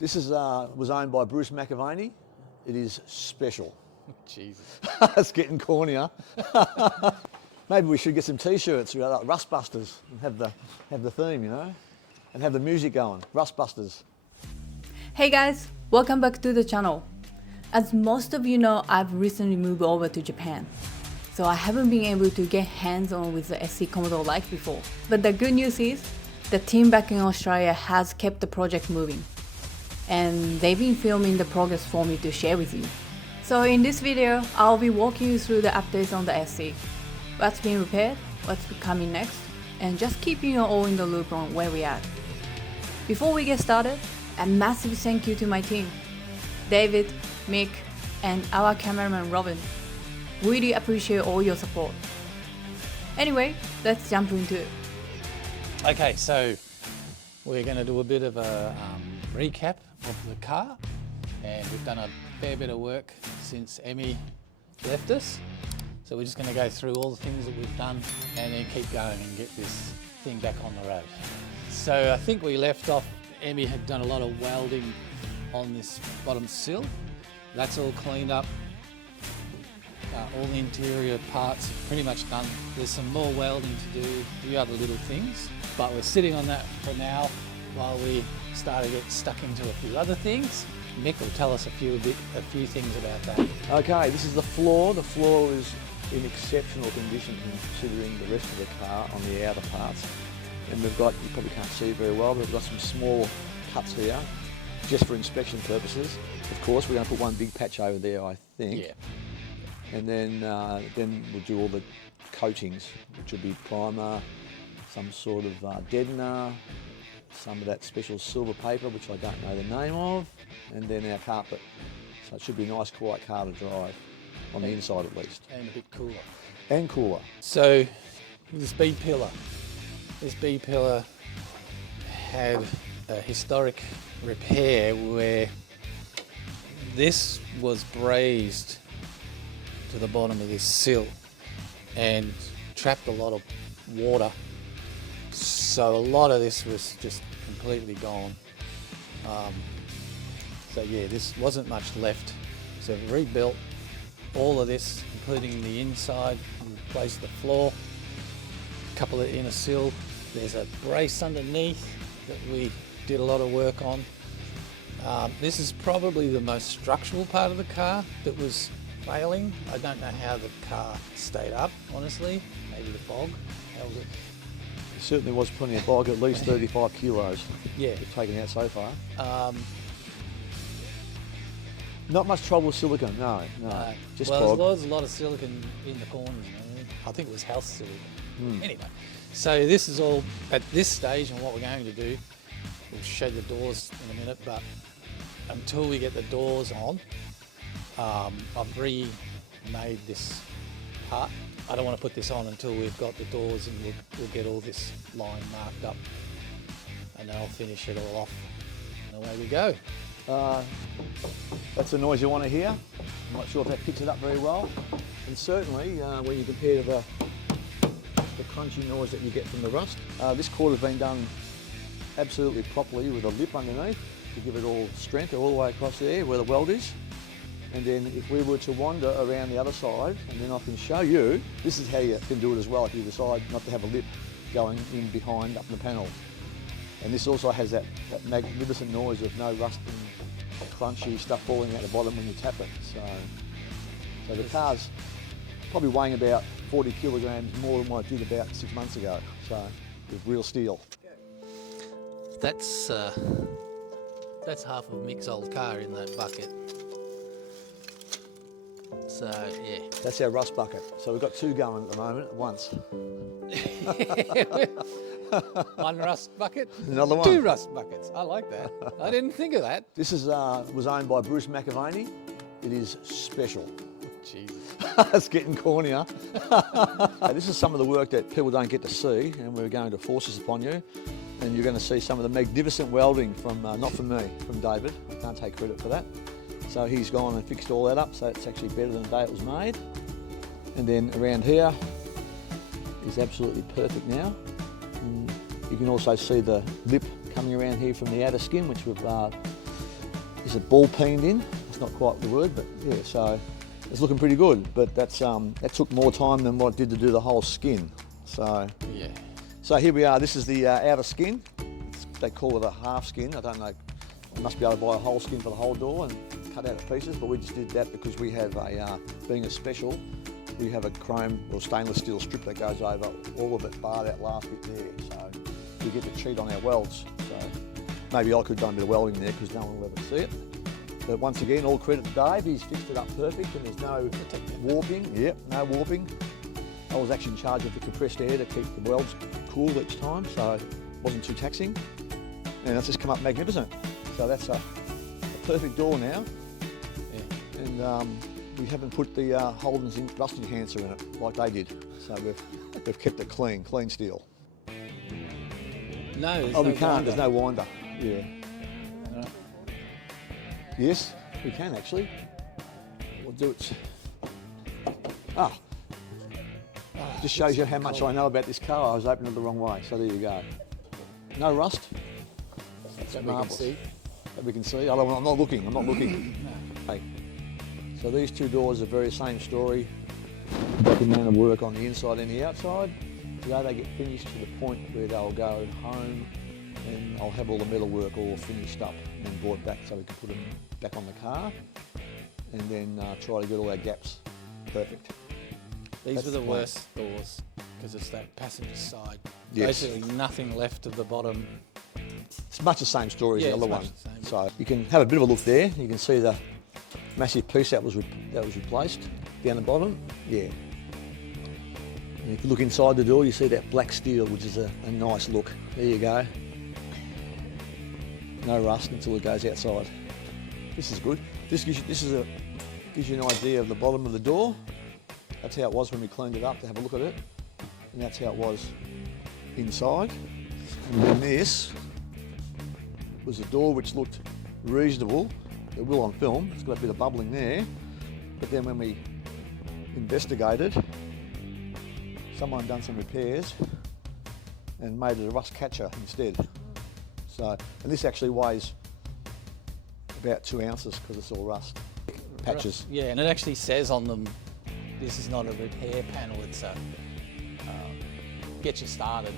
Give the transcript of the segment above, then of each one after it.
This was owned by Bruce McAvaney. It is special. Jesus. It's getting cornier. Maybe we should get some T-shirts, like Rust Busters, and have the theme, you know, and have the music going. Rust Busters. Hey guys, welcome back to the channel. As most of you know, I've recently moved over to Japan. So I haven't been able to get hands-on with the FC Commodore like before. But the good news is, the team back in Australia has kept the project moving. And they've been filming the progress for me to share with you. So in this video, I'll be walking you through the updates on the SC. What's being repaired, what's coming next, and just keeping you all in the loop on where we're at. Before we get started, a massive thank you to my team, David, Mick, and our cameraman Robyn. Really appreciate all your support. Anyway, let's jump into it. Okay, so we're going to do a bit of a recap of the car, and we've done a fair bit of work since Emmy left us. So we're just going to go through all the things that we've done and then keep going and get this thing back on the road. So I think we left off, Emmy had done a lot of welding on this bottom sill. That's all cleaned up. All the interior parts are pretty much done. There's some more welding to do, a few other little things, but we're sitting on that for now while we start to get stuck into a few other things. Mick will tell us a few things about that. Okay, this is the floor. The floor is in exceptional condition considering the rest of the car on the outer parts. And we've got, you probably can't see very well, but we've got some small cuts here just for inspection purposes. Of course, we're going to put one big patch over there, I think. Yeah. And then we'll do all the coatings, which will be primer, some sort of deadener, some of that special silver paper, which I don't know the name of, and then our carpet. So it should be a nice, quiet car to drive, on the inside at least. And a bit cooler. And cooler. So this B pillar. This B pillar had a historic repair where this was brazed to the bottom of this sill and trapped a lot of water. So a lot of this was just completely gone. So yeah, this wasn't much left. So we rebuilt all of this, including the inside, replaced the floor, a couple of inner sill. There's a brace underneath that we did a lot of work on. This is probably the most structural part of the car that was failing. I don't know how the car stayed up, honestly. Maybe the fog held it. There certainly was plenty of bog, at least 35 kilos. Yeah. We've taken out so far. Not much trouble with silicone, no. Just well, bog. there's a lot of silicone in the corners. I think it was house silicone. Anyway, so this is all at this stage, and what we're going to do, we'll show the doors in a minute, but until we get the doors on, I've remade this part. I don't want to put this on until we've got the doors and we'll get all this line marked up, and then I'll finish it all off and away we go. That's the noise you want to hear. I'm not sure if that picks it up very well. And certainly when you compare to the crunchy noise that you get from the rust, this quarter's been done absolutely properly with a lip underneath to give it all strength all the way across there where the weld is. And then if we were to wander around the other side, and then I can show you, this is how you can do it as well if you decide not to have a lip going in behind up in the panel. And this also has that magnificent noise of no rust and crunchy stuff falling out the bottom when you tap it. So the car's probably weighing about 40 kilograms more than what it did about 6 months ago. So with real steel. That's half of Mick's old car in that bucket. So yeah. That's our rust bucket. So we've got two going at the moment at once. One rust bucket, Another one. Two rust buckets. I like that. I didn't think of that. This was owned by Bruce McAvaney. It is special. Jesus. It's getting cornier. This is some of the work that people don't get to see, and we're going to force this upon you. And you're going to see some of the magnificent welding from, not from me, from David. I can't take credit for that. So he's gone and fixed all that up, so it's actually better than the day it was made. And then around here is absolutely perfect now. And you can also see the lip coming around here from the outer skin, which we've is it ball peened in? That's not quite the word, but yeah, so it's looking pretty good. But that's that took more time than what it did to do the whole skin. So Yeah. So here we are. This is the outer skin. They call it a half skin. I don't know. You must be able to buy a whole skin for the whole door and cut out the pieces. But we just did that because we have a, being a special, we have a chrome or stainless steel strip that goes over all of it, bar that last bit there. So we get to cheat on our welds. So maybe I could have done a bit of welding there because no one will ever see it. But once again, all credit to Dave. He's fixed it up perfect and there's no warping. Yep, no warping. I was actually in charge of the compressed air to keep the welds cool each time, so it wasn't too taxing. And that's just come up magnificent. So that's a perfect door now. Yeah. And we haven't put the Holden's rust enhancer in it like they did. So we've kept it clean steel. No, there's Oh, no we can't, winder. there's no winder. Yeah. No. Yes, we can actually. We'll do it. Ah. Just shows you how much I know about this car. I was opening it the wrong way, so there you go. No rust. That's That we can marvellous. see. That we can see. I'm not looking, I'm not looking. Hey. So these two doors are the very same story. Got the amount of work on the inside and the outside. Today they get finished to the point where they'll go home and I'll have all the metal work all finished up and brought back so we can put them back on the car and then try to get all our gaps perfect. These That's were the the plan. worst doors because it's that passenger side. Yes. Basically nothing left of the bottom. It's much the same story as Yeah, the other it's one. much the same. So you can have a bit of a look there. You can see the massive piece that was replaced down the bottom. Yeah. And if you look inside the door, you see that black steel, which is a nice look. There you go. No rust until it goes outside. This is good. This gives you an idea of the bottom of the door. That's how it was when we cleaned it up to have a look at it. And that's how it was inside. And then this was a door which looked reasonable. It will on film. It's got a bit of bubbling there. But then when we investigated, someone done some repairs and made it a rust catcher instead. So, and this actually weighs about 2 ounces because it's all rust patches. Yeah, and it actually says on them, this is not a repair panel, it's a get you started.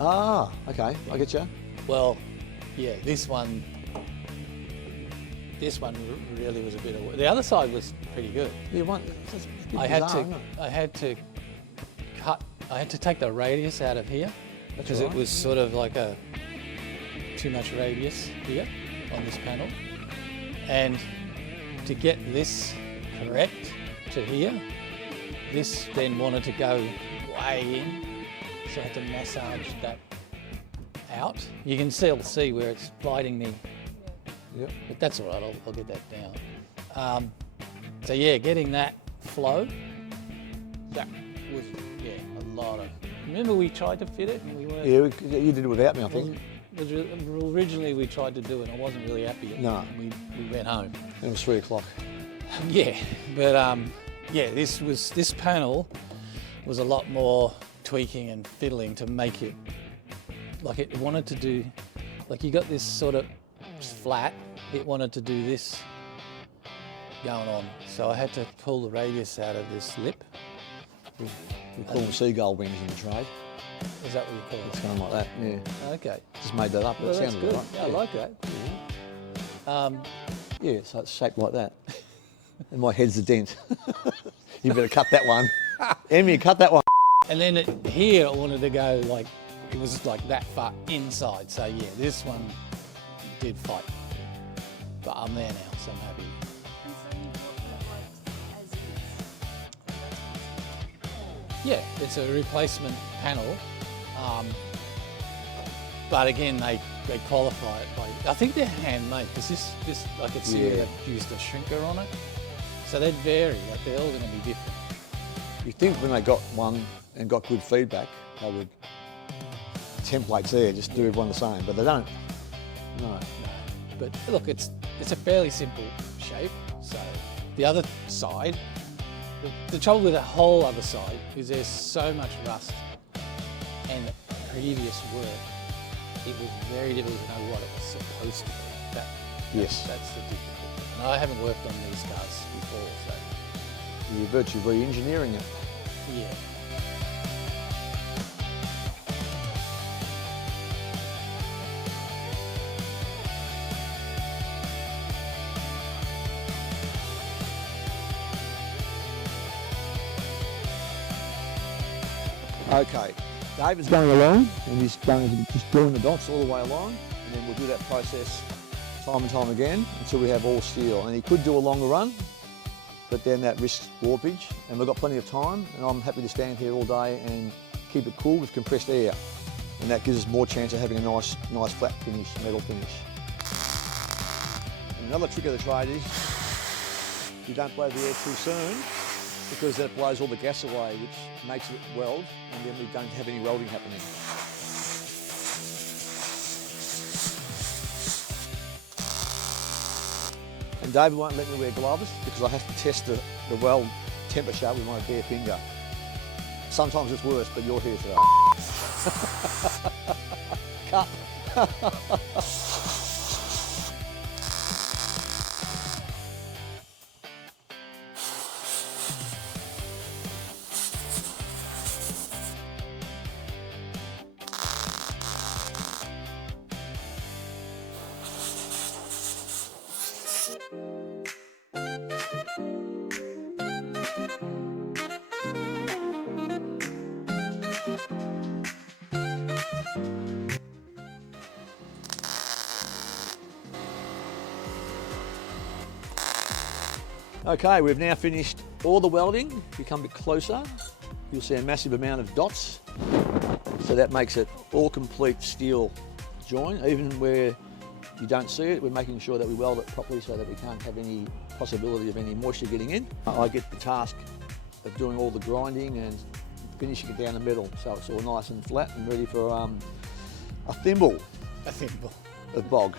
Ah, okay, I get you. Well, yeah, this one really was a bit of work. The other side was pretty good. Yeah, one. I had to take the radius out of here because right. it was sort of like a too much radius here on this panel, and to get this correct to here, this then wanted to go way in, so I had to massage that out. You can still see where it's biting me. Yep. But that's all right, I'll get that down. So yeah, getting that flow, that was, yeah, a lot of... Remember we tried to fit it and we weren't... Yeah, you did it without me, I think. Originally we tried to do it and I wasn't really happy. No. We went home. It was 3 o'clock. Yeah, but yeah, this panel was a lot more tweaking and fiddling to make it, like it wanted to do, like you got this sort of flat, it wanted to do this going on. So I had to pull the radius out of this lip. We call them seagull wings in the trade. Is that what you call It's it? going like that, yeah. Okay. Just made that up, but Well, it that's sounded good. right. Yeah, I like that. Yeah, so it's shaped like that. And my head's a dent. You better cut that one. Emmy, cut that one. And then here I wanted to go like, it was like that far inside. So yeah, this one did fight. But I'm there now, so I'm happy. Yeah, it's a replacement panel. But again, they qualify it by, I think they're handmade because this I could see Yeah. they've used a shrinker on it. So they'd vary, like they're all going to be different. You think when they got one and got good feedback, they would, templates there, just do everyone the same, but they don't. No. No. But look, it's a fairly simple shape. So the other side, the trouble with the whole other side is there's so much rust and previous work. It was very difficult to know what it was supposed to be. That Yes. That's the difficulty. And I haven't worked on these cars before, so You're virtually re-engineering it. yeah. Okay, David's going along and he's going to just drilling the dots all the way along, and then we'll do that process time and time again until we have all steel. And he could do a longer run, but then that risks warpage, and we've got plenty of time, and I'm happy to stand here all day and keep it cool with compressed air, and that gives us more chance of having a nice flat finish, metal finish. And another trick of the trade is you don't blow the air too soon, because that blows all the gas away, which makes it weld, and then we don't have any welding happening. And David won't let me wear gloves because I have to test the weld temperature with my bare finger. Sometimes it's worse, but you're here today. Cut. Okay, we've now finished all the welding. If you come a bit closer, you'll see a massive amount of dots. So that makes it all complete steel join, even where you don't see it. We're making sure that we weld it properly so that we can't have any possibility of any moisture getting in. I get the task of doing all the grinding and finishing it down the middle so it's all nice and flat and ready for a thimble A thimble. of bog.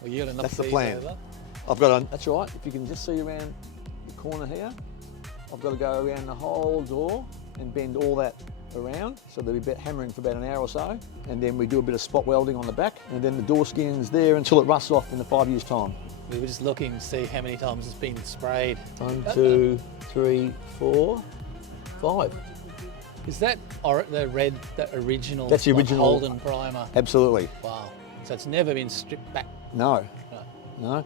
Well, you got enough That's the of these plan. over? I've got a, that's right, if you can just see around the corner here, I've got to go around the whole door and bend all that around, so they'll be hammering for about an hour or so, and then we do a bit of spot welding on the back, and then the door skin's there until it rusts off in the 5 years' time. We were just looking to see how many times it's been sprayed. 1, 2, 3, 4, 5. Is that the original? That's the original Holden primer. Absolutely. Wow. So it's never been stripped back. No, Right. no.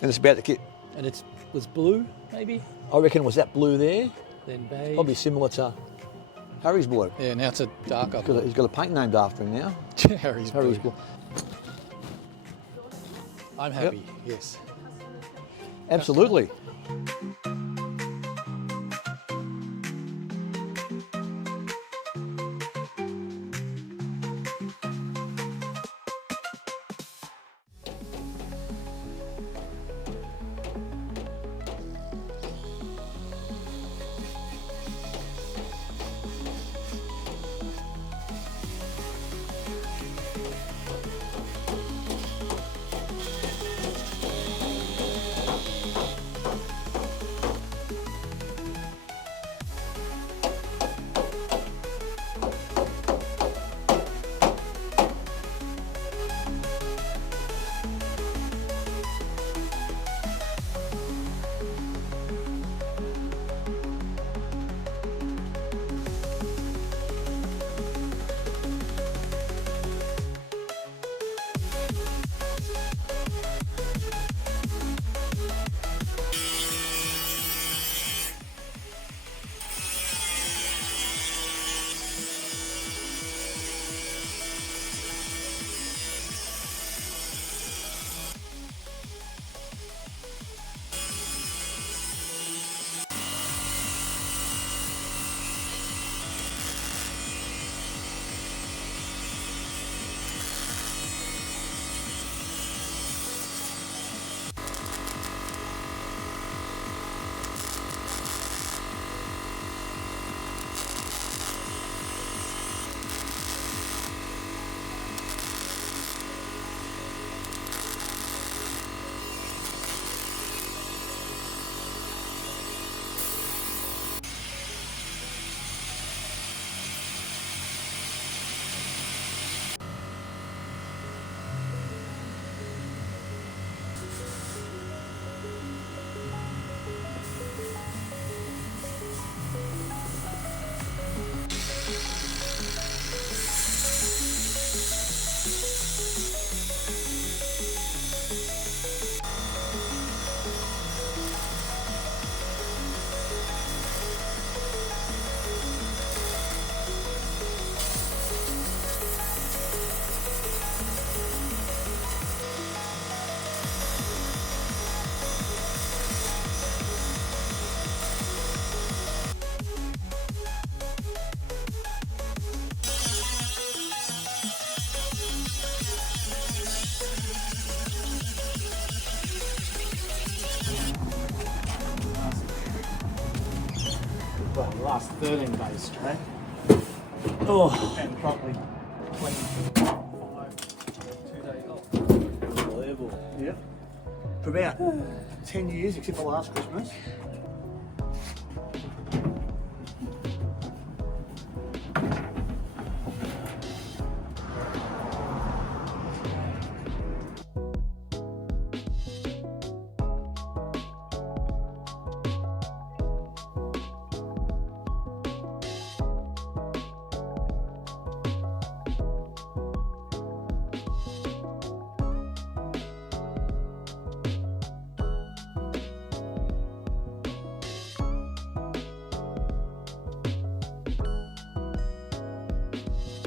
And it's about to get, And it was blue, maybe? I reckon it was that blue there, Then beige. probably similar to Harry's blue. Yeah, now it's a darker blue. He's got a paint named after him now. Harry's Harry's blue. blue. I'm happy, yes. Absolutely. well, the last 13 days straight. Oh, And probably 25, 2 days off. unbelievable. Yeah. For about 10 years, except for last Christmas.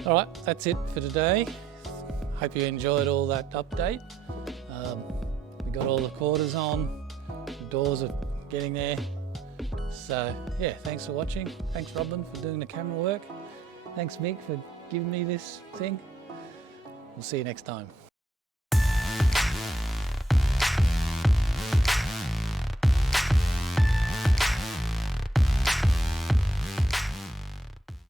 All right, that's it for today. Hope you enjoyed all that update. We got all the quarters on, the doors are getting there. So yeah, thanks for watching. Thanks Robyn for doing the camera work. Thanks Mick for giving me this thing. We'll see you next time.